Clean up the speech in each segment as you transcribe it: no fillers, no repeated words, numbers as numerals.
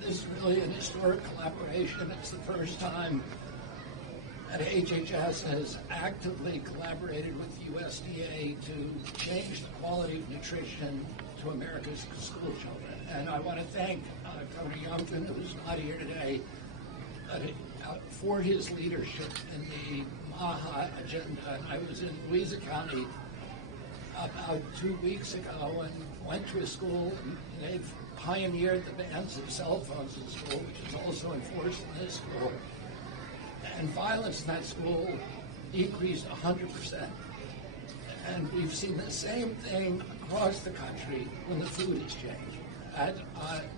This is really an historic collaboration. It's the first time that HHS has actively collaborated with the USDA to change the quality of nutrition to America's school children. And I want to thank Governor Youngkin, who's not here today, for his leadership in the MAHA agenda. And I was in Louisa County about 2 weeks ago and went to a school, and they've pioneered the bans of cell phones in school, which is also enforced in this school. And violence in that school decreased 100%. And we've seen the same thing across the country when the food has changed. That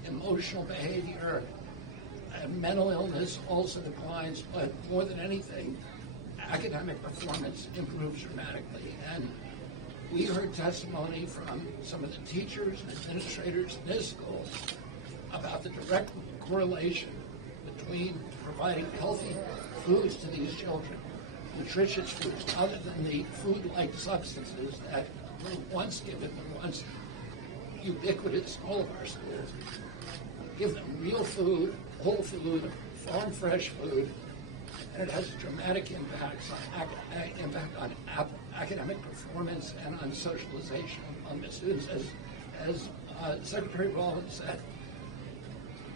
emotional behavior and mental illness also declines, but more than anything, academic performance improves dramatically. And we heard testimony from some of the teachers and administrators in this school about the direct correlation between providing healthy foods to these children, nutritious foods, other than the food-like substances that were once given and once ubiquitous in all of our schools. Give them real food, whole food, farm-fresh food, and it has dramatic impacts on academic performance and on socialization among the students. As Secretary Robert said,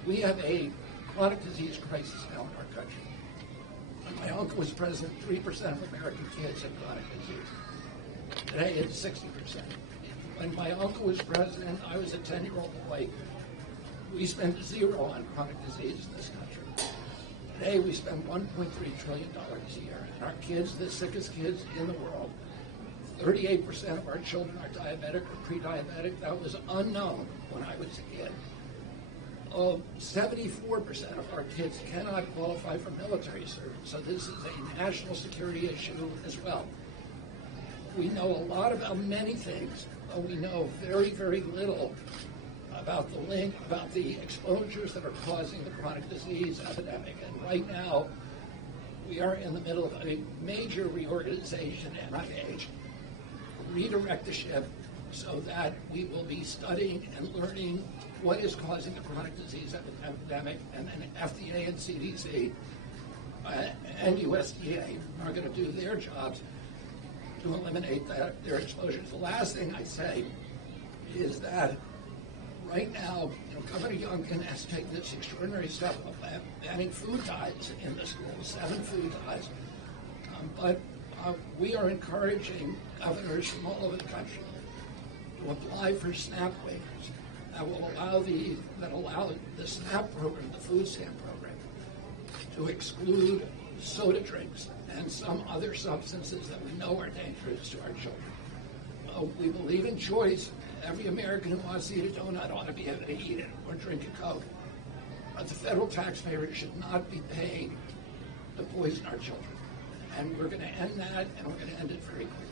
we have a chronic disease crisis now in our country. When my uncle was president, 3% of American kids had chronic disease. Today it's 60%. When my uncle was president, I was a 10-year-old boy. We spent zero on chronic disease in this country. Today we spend $1.3 trillion a year, and our kids, the sickest kids in the world, 38% of our children are diabetic or pre-diabetic. That was unknown when I was a kid. 74% of our kids cannot qualify for military service, so this is a national security issue as well. We know a lot about many things, but we know very, very little about the link, about the exposures that are causing the chronic disease epidemic. And right now, we are in the middle of a major reorganization at NIH, redirect the ship so that we will be studying and learning what is causing the chronic disease epidemic, and then FDA and CDC and USDA are going to do their jobs to eliminate their exposures. The last thing I say is that right now, Governor Youngkin has taken this extraordinary step of banning food dyes in the schools, 7 food dyes. But we are encouraging governors from all over the country to apply for SNAP waivers that will allow the SNAP program, the food stamp program, to exclude soda drinks and some other substances that we know are dangerous to our children. We believe in choice. Every American who wants to eat a donut ought to be able to eat it or drink a Coke. But the federal taxpayer should not be paying to poison our children. And we're going to end that, and we're going to end it very quickly.